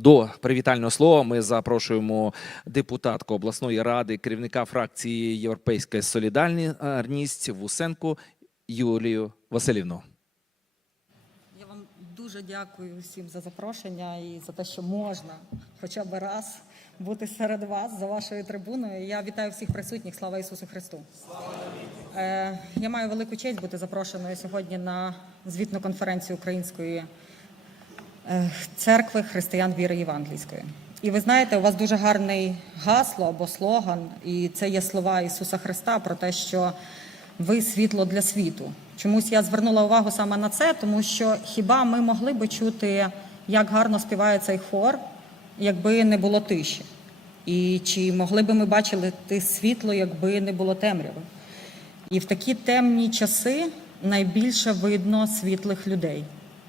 До привітального слова ми запрошуємо депутатку обласної ради, керівника фракції Європейська Солідарність Вусенко Юлію Василівну. Я вам дуже дякую всім за запрошення і за те, що можна хоча б раз бути серед вас за вашою трибуною. Я вітаю всіх присутніх. Слава Ісусу Христу! Е, я маю велику честь бути запрошеною сьогодні на звітну конференцію Української церкви християн віри євангельської. І ви знаєте, у вас дуже гарний гасло або слоган, і це є слова Ісуса Христа про те, що ви світло для світу. Чомусь я звернула увагу саме на це, тому що хіба ми могли би чути, як гарно співає цей хор, якби не було тиші? І чи могли би ми бачити світло, якби не було темряви? І в такі темні часи найбільше видно світлих людей.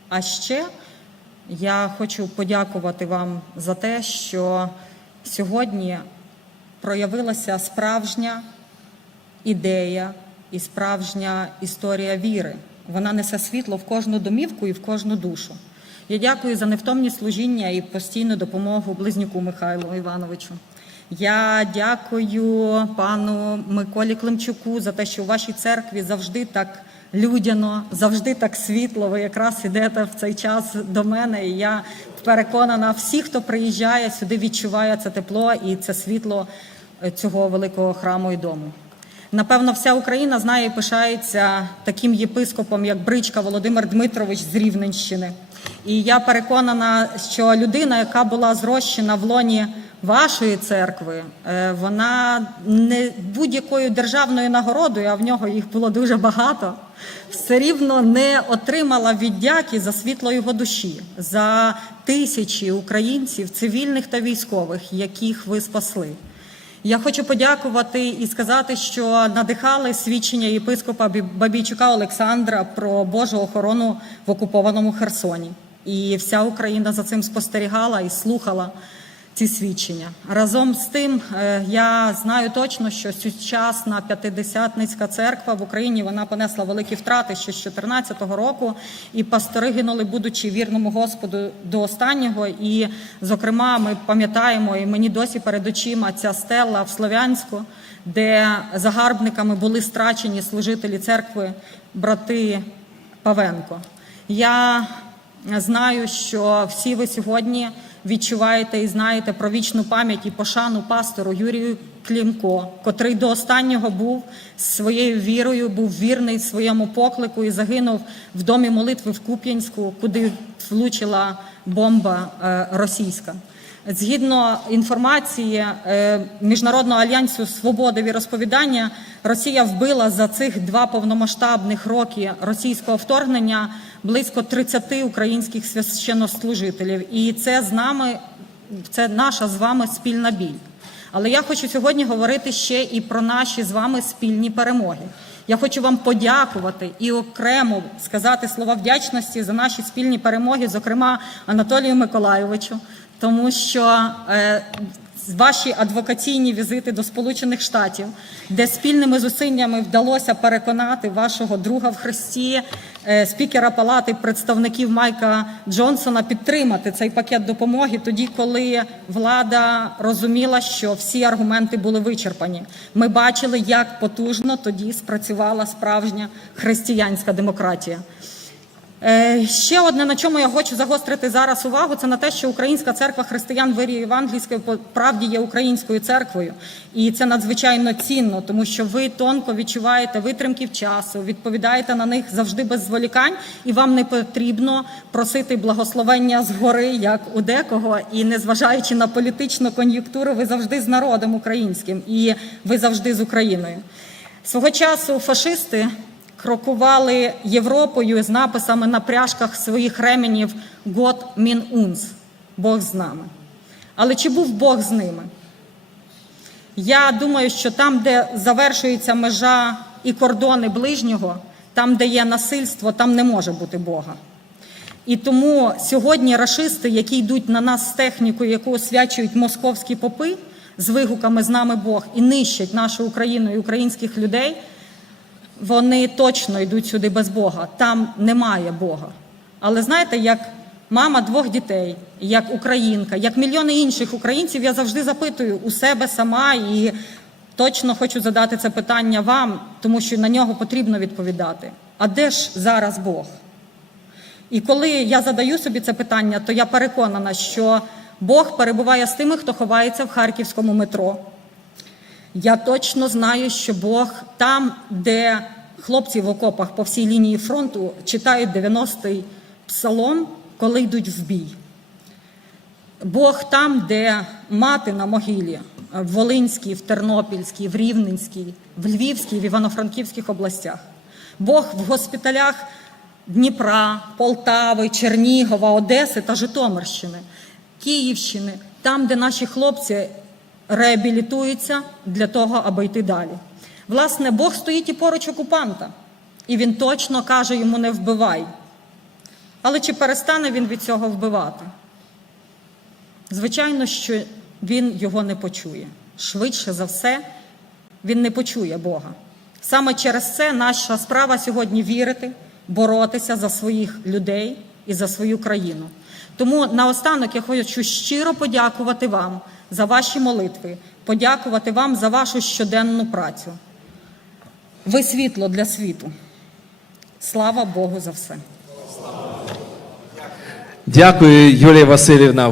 А ще я хочу подякувати вам за те, що сьогодні проявилася справжня ідея і справжня історія віри. Вона несе світло в кожну домівку і в кожну душу. Я дякую за невтомні служіння і постійну допомогу близнюку Михайлу Івановичу. Я дякую пану Миколі Климчуку за те, що у вашій церкві завжди так людяно, завжди так світло. Ви якраз ідете в цей час до мене. І я переконана, всі, хто приїжджає сюди, відчуває це тепло і це світло е, цього великого храму і дому. Напевно, вся Україна знає і пишається таким єпископом, як Бричка Володимир Дмитрович з Рівненщини. І я переконана, що людина, яка була зрощена в лоні вашої церкви, е, вона не будь-якою державною нагородою, а в нього їх було дуже багато, все рівно не отримала віддяки за світло його душі, за тисячі українців, цивільних та військових, яких ви спасли. Я хочу подякувати і сказати, що надихали свідчення єпископа Бі- Бабійчука Олександра про Божу охорону в окупованому Херсоні. І вся Україна за цим спостерігала і слухала ці свідчення. Разом з тим, е, я знаю точно, що сучасна п'ятидесятницька церква в Україні вона понесла великі втрати ще з 2014 року, і пастори гинули, будучи вірному Господу до останнього. І, зокрема, ми пам'ятаємо, і мені досі перед очима ця стела в Слов'янську, де загарбниками були страчені служителі церкви, брати Павенко. Я знаю, що всі ви сьогодні відчуваєте і знаєте про вічну пам'ять і пошану пастору Юрію Клімко, котрий до останнього був своєю вірою, був вірний своєму поклику і загинув в домі молитви в Куп'янську, куди влучила бомба е, російська. Згідно інформації е, Міжнародного альянсу свободи віросповідання, Росія вбила за цих два повномасштабних роки російського вторгнення близько 30 українських священнослужителів. І це з нами, це наша з вами спільна біль. Але я хочу сьогодні говорити ще і про наші з вами спільні перемоги. Я хочу вам подякувати і окремо сказати слова вдячності за наші спільні перемоги, зокрема Анатолію Миколайовичу, тому що е, ваші адвокаційні візити до Сполучених Штатів, де спільними зусиллями вдалося переконати вашого друга в Христі, е, спікера палати представників Майка Джонсона підтримати цей пакет допомоги тоді, коли влада розуміла, що всі аргументи були вичерпані. Ми бачили, як потужно тоді спрацювала справжня християнська демократія. Е, Ще одне, на чому я хочу загострити зараз увагу, це на те, що Українська церква християн вирі Євангельської по правді є українською церквою, і це надзвичайно цінно, тому що ви тонко відчуваєте витримків часу, відповідаєте на них завжди без зволікань, і вам не потрібно просити благословення згори, як у декого, і незважаючи на політичну кон'юнктуру, ви завжди з народом українським, і ви завжди з Україною. Свого часу фашисти крокували Європою з написами на пряжках своїх ременів «Гот мін унс» Бог з нами. Але чи був Бог з ними? Я думаю, що там, де завершується межа і кордони ближнього, там, де є насильство, там не може бути Бога. І тому сьогодні рашисти, які йдуть на нас з технікою, яку освячують московські попи з вигуками з нами Бог і нищать нашу Україну і українських людей, вони точно йдуть сюди без Бога. Там немає Бога. Але знаєте, як мама двох дітей, як українка, як мільйони інших українців, я завжди запитую у себе сама і точно хочу задати це питання вам, тому що на нього потрібно відповідати. А де ж зараз Бог? І коли я задаю собі це питання, то я переконана, що Бог перебуває з тими, хто ховається в харківському метро. Я точно знаю, що Бог там, де хлопці в окопах по всій лінії фронту читають 90-й псалом, коли йдуть в бій. Бог там, де мати на могилі в Волинській, в Тернопільській, в Рівненській, в Львівській, в Івано-Франківських областях. Бог в госпіталях Дніпра, Полтави, Чернігова, Одеси та Житомирщини, Київщини, там, де наші хлопці реабілітуються для того, аби йти далі. Власне, Бог стоїть і поруч окупанта, і він точно каже йому не вбивай. Але чи перестане він від цього вбивати? Звичайно, що він його не почує. Швидше за все, він не почує Бога. Саме через це наша справа сьогодні вірити, боротися за своїх людей і за свою країну. Тому наостанок я хочу щиро подякувати вам за ваші молитви, подякувати вам за вашу щоденну працю. Ви світло для світу. Слава Богу за все. Дякую, Юлія Васильівна.